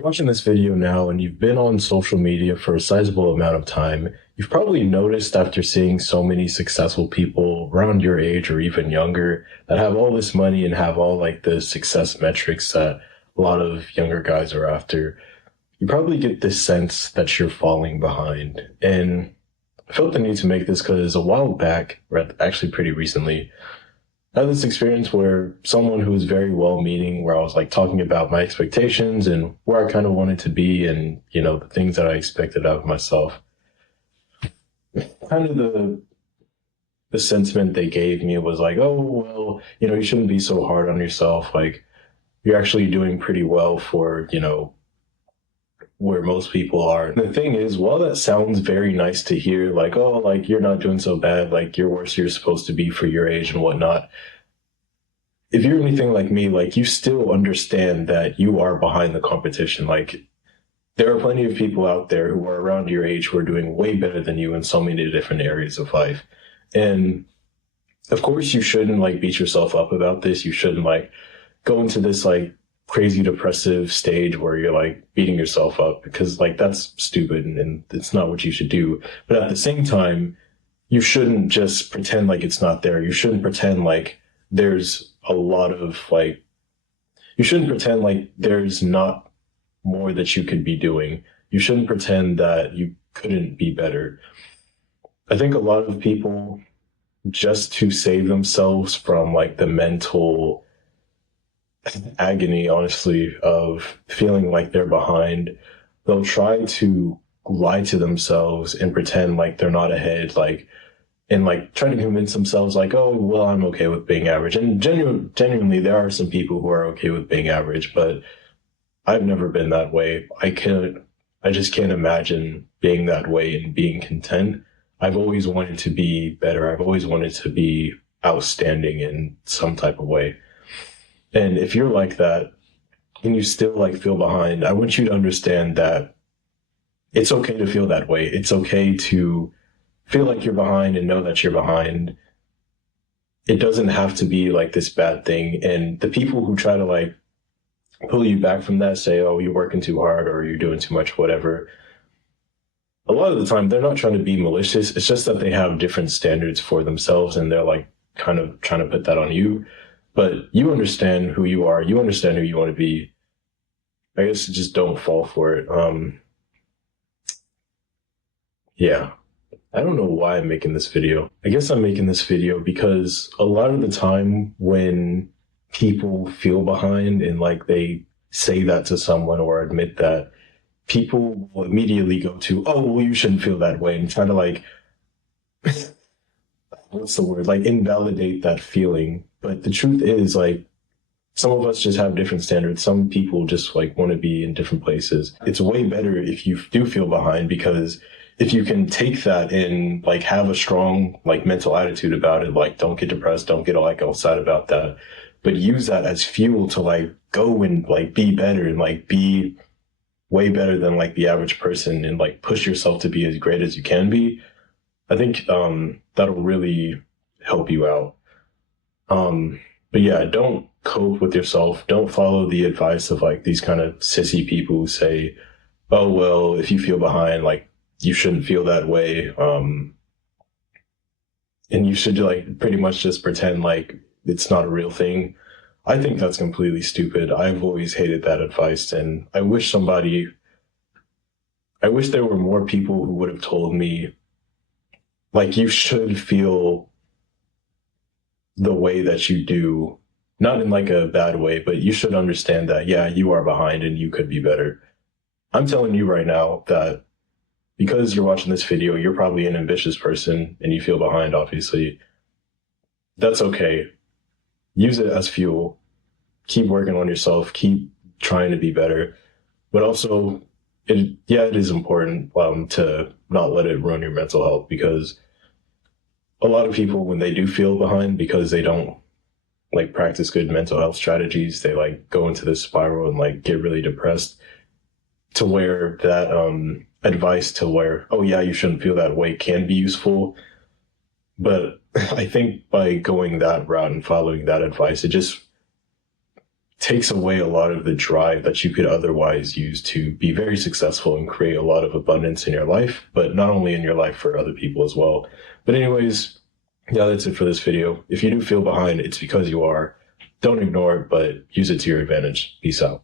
Watching this video now and you've been on social media for a sizable amount of time, you've probably noticed after seeing so many successful people around your age or even younger that have all this money and have all like the success metrics that a lot of younger guys are after, you probably get this sense that you're falling behind. And I felt the need to make this because a while back, or actually pretty recently, I had this experience where someone who was very well meaning, where I was like talking about my expectations and where I kind of wanted to be and, the things that I expected out of myself. Kind of the sentiment they gave me was like, oh, well, you shouldn't be so hard on yourself. Like, you're actually doing pretty well for, where most people are. And the thing is, while that sounds very nice to hear, like, oh, like you're not doing so bad, like you're worse you're supposed to be for your age and whatnot. If you're anything like me, like you still understand that you are behind the competition. Like there are plenty of people out there who are around your age who are doing way better than you in so many different areas of life. And of course you shouldn't like beat yourself up about this. You shouldn't like go into this like crazy depressive stage where you're like beating yourself up because like that's stupid and it's not what you should do. But at the same time, you shouldn't just pretend like it's not there. You shouldn't pretend like there's a lot of like, you shouldn't pretend like there's not more that you could be doing. You shouldn't pretend that you couldn't be better. I think a lot of people, just to save themselves from like the mental agony, honestly, of feeling like they're behind, they'll try to lie to themselves and pretend like they're not ahead, like, and like try to convince themselves like, oh, well, I'm okay with being average. And genuinely, there are some people who are okay with being average, but I've never been that way. I just can't imagine being that way and being content. I've always wanted to be better. I've always wanted to be outstanding in some type of way. And if you're like that and you still like feel behind, I want you to understand that it's okay to feel that way. It's okay to feel like you're behind and know that you're behind. It doesn't have to be like this bad thing. And the people who try to like pull you back from that, say, oh, you're working too hard or you're doing too much, whatever. A lot of the time, they're not trying to be malicious. It's just that they have different standards for themselves and they're like kind of trying to put that on you. But you understand who you are. You understand who you want to be. I guess just don't fall for it. Yeah. I don't know why I'm making this video. I guess I'm making this video because a lot of the time when people feel behind and like they say that to someone or admit that, people will immediately go to, oh, well, you shouldn't feel that way and try to like, what's the word? Like invalidate that feeling. But the truth is like, some of us just have different standards. Some people just like want to be in different places. It's way better if you do feel behind because if you can take that and like have a strong like mental attitude about it, like don't get depressed, don't get like all sad about that, but use that as fuel to like go and like be better and like be way better than like the average person and like push yourself to be as great as you can be. I think that'll really help you out. But yeah, don't cope with yourself. Don't follow the advice of like these kind of sissy people who say, oh, well, if you feel behind, like you shouldn't feel that way. And you should like pretty much just pretend like it's not a real thing. I think that's completely stupid. I've always hated that advice. And I wish there were more people who would have told me, like, you should feel the way that you do, not in like a bad way, but you should understand that, yeah, you are behind and you could be better. I'm telling you right now that because you're watching this video, you're probably an ambitious person and you feel behind, obviously. That's okay. Use it as fuel. Keep working on yourself. Keep trying to be better. But also, it is important to not let it ruin your mental health because a lot of people, when they do feel behind because they don't like practice good mental health strategies, they like go into this spiral and like get really depressed to where that advice to where, oh yeah, you shouldn't feel that way can be useful. But I think by going that route and following that advice, takes away a lot of the drive that you could otherwise use to be very successful and create a lot of abundance in your life, but not only in your life, for other people as well. But anyways, yeah, that's it for this video. If you do feel behind, it's because you are. Don't ignore it, but use it to your advantage. Peace out.